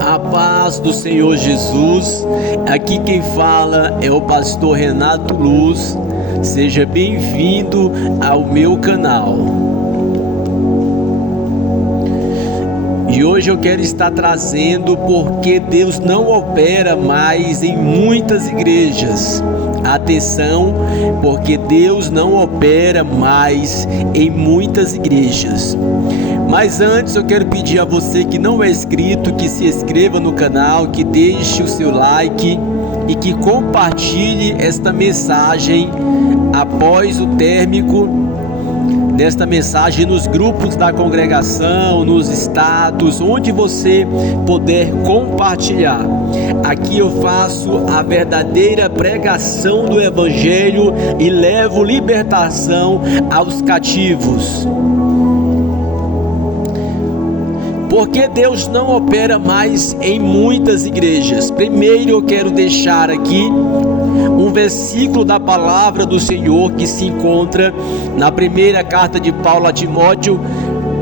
A paz do Senhor Jesus. Aqui quem fala é o pastor Renato Luz. Seja bem-vindo ao meu canal. E hoje eu quero estar trazendo porque Deus não opera mais em muitas igrejas. Atenção, porque Deus não opera mais em muitas igrejas. Mas antes eu quero pedir a você que não é inscrito, que se inscreva no canal, que deixe o seu like e que compartilhe esta mensagem após o término desta mensagem nos grupos da congregação, nos status, onde você puder compartilhar. Aqui eu faço a verdadeira pregação do Evangelho e levo libertação aos cativos. Porque Deus não opera mais em muitas igrejas. Primeiro eu quero deixar aqui um versículo da palavra do Senhor que se encontra na primeira carta de Paulo a Timóteo,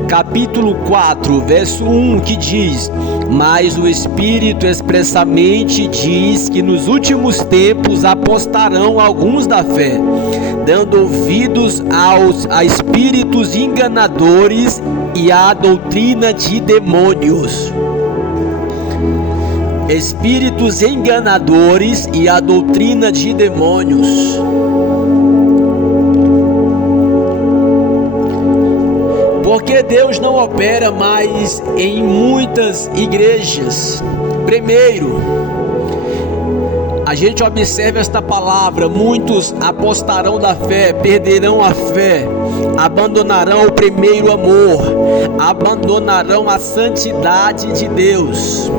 capítulo 4, verso 1, que diz: mas o Espírito expressamente diz que nos últimos tempos apostarão alguns da fé, dando ouvidos a espíritos enganadores e à doutrina de demônios. Espíritos enganadores e a doutrina de demônios. Porque Deus não opera mais em muitas igrejas. Primeiro, a gente observa esta palavra: muitos apostarão da fé, perderão a fé, abandonarão o primeiro amor, abandonarão a santidade de Deus.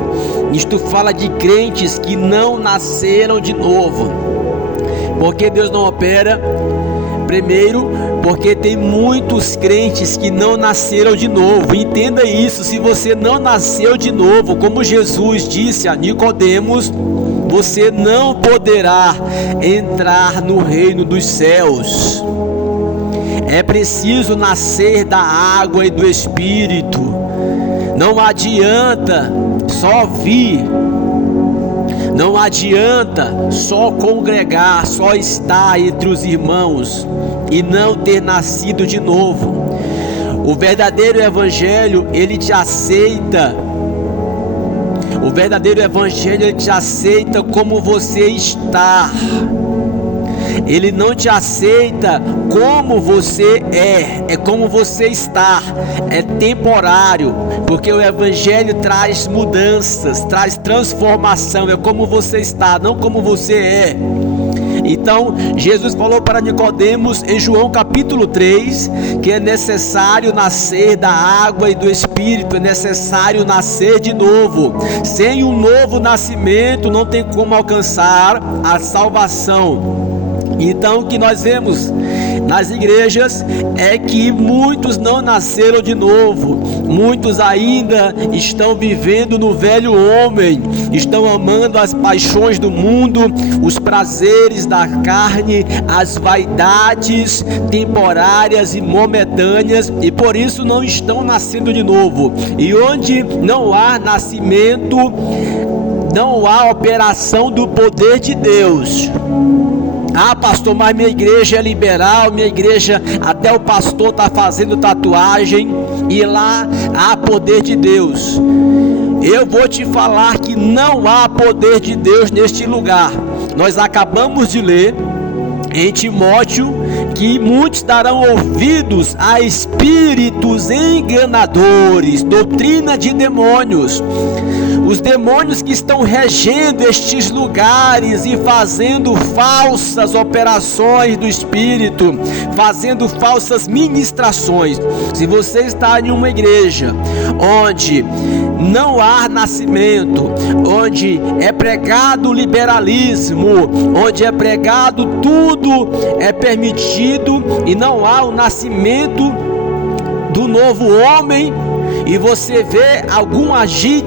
Isto fala de crentes que não nasceram de novo. Porque Deus não opera? Primeiro, porque tem muitos crentes que não nasceram de novo. Entenda isso: se você não nasceu de novo, como Jesus disse a Nicodemos, você não poderá entrar no reino dos céus. É preciso nascer da água e do Espírito. Não adianta só vir, não adianta só congregar, só estar entre os irmãos e não ter nascido de novo. O verdadeiro evangelho, ele te aceita. O verdadeiro evangelho, ele te aceita como você está. Ele não te aceita como você é como você está. É temporário, porque o Evangelho traz mudanças, traz transformação. É como você está, não como você é. Então, Jesus falou para Nicodemos em João capítulo 3, que é necessário nascer da água e do Espírito, é necessário nascer de novo. Sem um novo nascimento não tem como alcançar a salvação. Então, o que nós vemos nas igrejas é que muitos não nasceram de novo. Muitos ainda estão vivendo no velho homem, estão amando as paixões do mundo, os prazeres da carne, as vaidades temporárias e momentâneas, e por isso não estão nascendo de novo. E onde não há nascimento, não há operação do poder de Deus. Ah, pastor, mas minha igreja é liberal, minha igreja, até o pastor está fazendo tatuagem e lá há poder de Deus. Eu vou te falar que não há poder de Deus neste lugar. Nós acabamos de ler em Timóteo que muitos darão ouvidos a espíritos enganadores, doutrina de demônios. Os demônios que estão regendo estes lugares e fazendo falsas operações do Espírito, fazendo falsas ministrações. Se você está em uma igreja onde não há nascimento, onde é pregado o liberalismo, onde é pregado tudo é permitido e não há o nascimento do novo homem, e você vê algum agir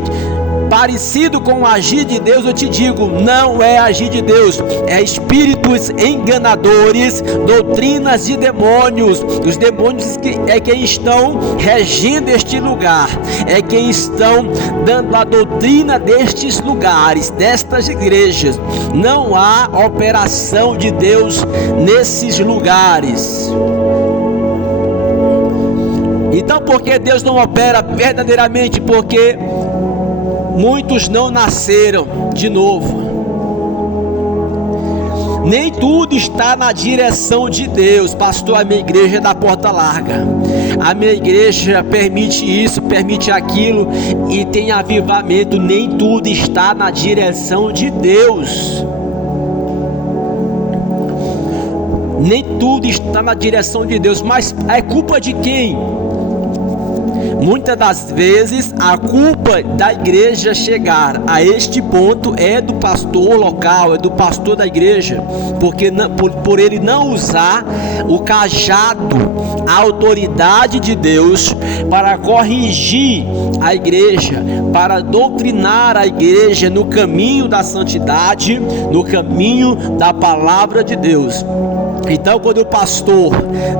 parecido com o agir de Deus, eu te digo, não é agir de Deus, é espírito espíritos enganadores, doutrinas de demônios. Os demônios é quem estão regendo este lugar, é quem estão dando a doutrina destes lugares, destas igrejas. Não há operação de Deus nesses lugares. Então, por que Deus não opera verdadeiramente? Porque muitos não nasceram de novo. Nem tudo está na direção de Deus. Pastor, a minha igreja é da porta larga, a minha igreja permite isso, permite aquilo e tem avivamento. Nem tudo está na direção de Deus. Nem tudo está na direção de Deus. Mas é culpa de quem? Muitas das vezes a culpa da igreja chegar a este ponto é do pastor local, é do pastor da igreja, porque por ele não usar o cajado, a autoridade de Deus para corrigir a igreja, para doutrinar a igreja no caminho da santidade, no caminho da palavra de Deus. Então, quando o pastor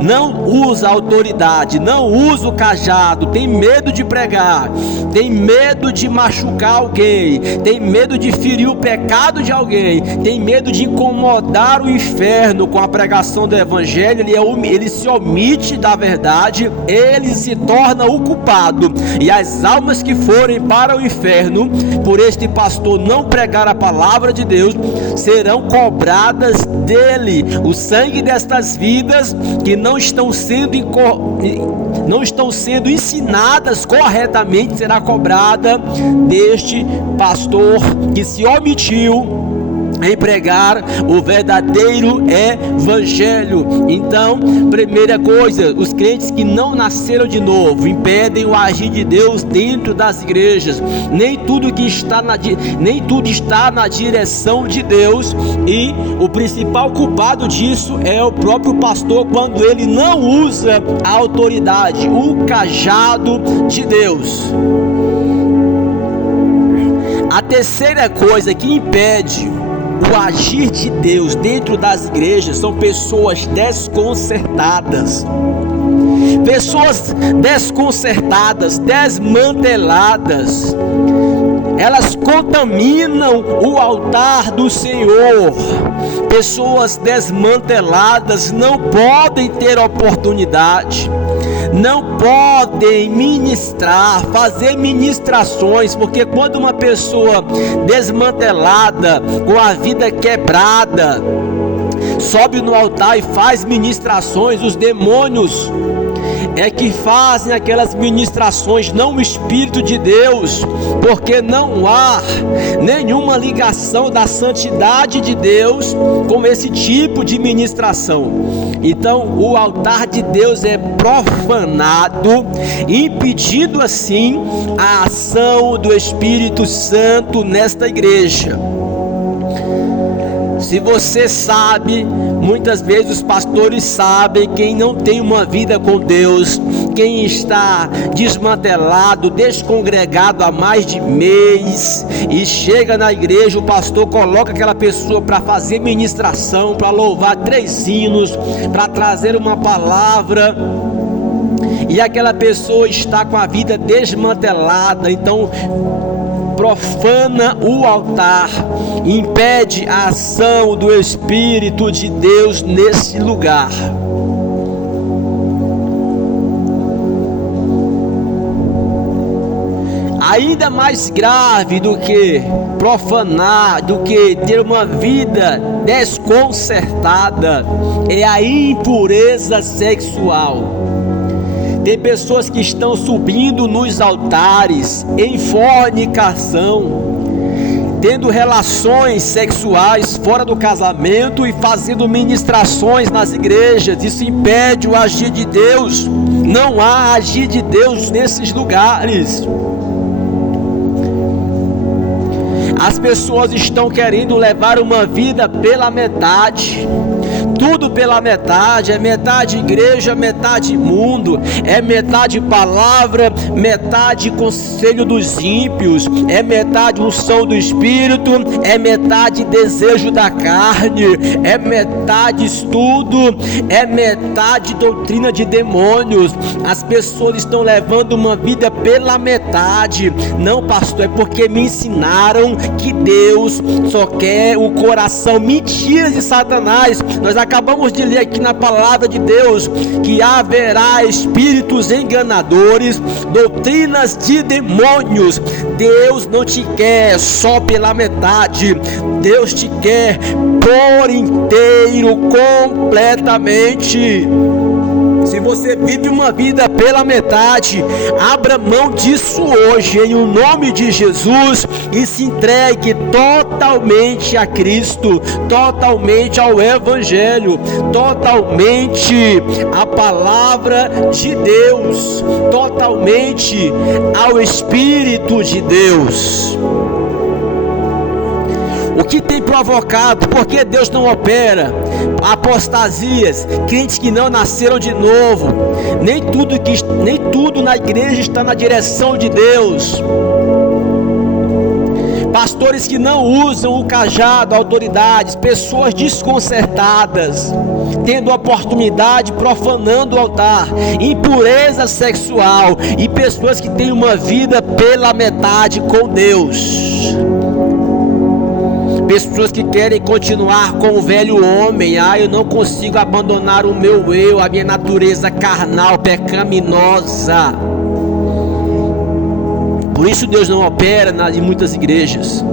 não usa a autoridade, não usa o cajado, tem medo de pregar, tem medo de machucar alguém, tem medo de ferir o pecado de alguém, tem medo de incomodar o inferno com a pregação do evangelho, ele se omite da verdade, ele se torna o culpado. E as almas que forem para o inferno por este pastor não pregar a palavra de Deus serão cobradas dele. O sangue destas vidas que não estão sendo ensinadas corretamente será cobrada deste pastor que se omitiu em pregar o verdadeiro evangelho. Então, primeira coisa, os crentes que não nasceram de novo impedem o agir de Deus dentro das igrejas. Nem tudo está na direção de Deus, e o principal culpado disso é o próprio pastor, quando ele não usa a autoridade, o cajado de Deus. A terceira coisa que impede o agir de Deus dentro das igrejas são pessoas desconcertadas. Pessoas desconcertadas, desmanteladas. Elas contaminam o altar do Senhor. Pessoas desmanteladas não podem ter oportunidade, não podem ministrar, fazer ministrações, porque quando uma pessoa desmantelada, com a vida quebrada, sobe no altar e faz ministrações, os demônios é que fazem aquelas ministrações, não o Espírito de Deus, porque não há nenhuma ligação da santidade de Deus com esse tipo de ministração. Então o altar de Deus é profanado, impedindo assim a ação do Espírito Santo nesta igreja. Se você sabe, muitas vezes os pastores sabem, quem não tem uma vida com Deus, quem está desmantelado, descongregado há mais de mês, e chega na igreja, o pastor coloca aquela pessoa para fazer ministração, para louvar 3 hinos, para trazer uma palavra, e aquela pessoa está com a vida desmantelada, então profana o altar, impede a ação do Espírito de Deus nesse lugar. Ainda mais grave do que profanar, do que ter uma vida desconcertada, é a impureza sexual. Tem pessoas que estão subindo nos altares em fornicação, tendo relações sexuais fora do casamento e fazendo ministrações nas igrejas. Isso impede o agir de Deus. Não há agir de Deus nesses lugares. As pessoas estão querendo levar uma vida pela metade. tudo pela metade, é metade igreja, metade mundo, é metade palavra, metade conselho dos ímpios, é metade unção do Espírito, é metade desejo da carne, é metade estudo, é metade doutrina de demônios. As pessoas estão levando uma vida pela metade. Não, pastor, é porque me ensinaram que Deus só quer o coração. Mentira de Satanás. Nós acabamos de ler aqui na palavra de Deus que haverá espíritos enganadores, doutrinas de demônios. Deus não te quer só pela metade, Deus te quer por inteiro, completamente. Se você vive uma vida pela metade, abra mão disso hoje, em o nome de Jesus, e se entregue totalmente a Cristo, totalmente ao Evangelho, totalmente à palavra de Deus, totalmente ao Espírito de Deus. O que tem provocado? Porque Deus não opera? Apostasias, crentes que não nasceram de novo. Nem tudo na igreja está na direção de Deus. Pastores que não usam o cajado, autoridades, pessoas desconcertadas, tendo oportunidade, profanando o altar, impureza sexual, e pessoas que têm uma vida pela metade com Deus. Pessoas que querem continuar com o velho homem. Eu não consigo abandonar o meu eu, a minha natureza carnal, pecaminosa. Por isso Deus não opera em muitas igrejas.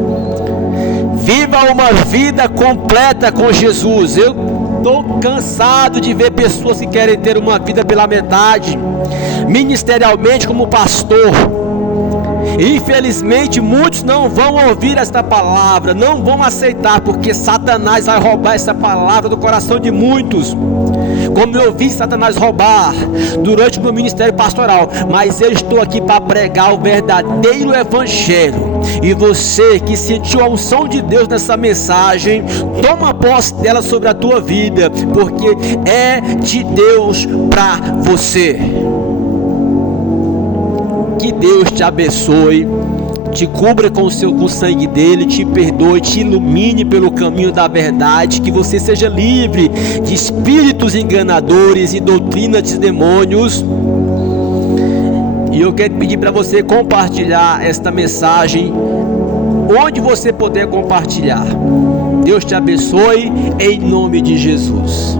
Viva uma vida completa com Jesus. Eu estou cansado de ver pessoas que querem ter uma vida pela metade, ministerialmente como pastor. Infelizmente muitos não vão ouvir esta palavra, não vão aceitar, porque Satanás vai roubar essa palavra do coração de muitos, como eu vi Satanás roubar durante o meu ministério pastoral. Mas eu estou aqui para pregar o verdadeiro evangelho, e você que sentiu a unção de Deus nessa mensagem, toma posse dela sobre a tua vida, porque é de Deus para você. Que Deus te abençoe, te cubra com o sangue dele, te perdoe, te ilumine pelo caminho da verdade, que você seja livre de espíritos enganadores e doutrina de demônios. E eu quero pedir para você compartilhar esta mensagem onde você puder compartilhar. Deus te abençoe em nome de Jesus.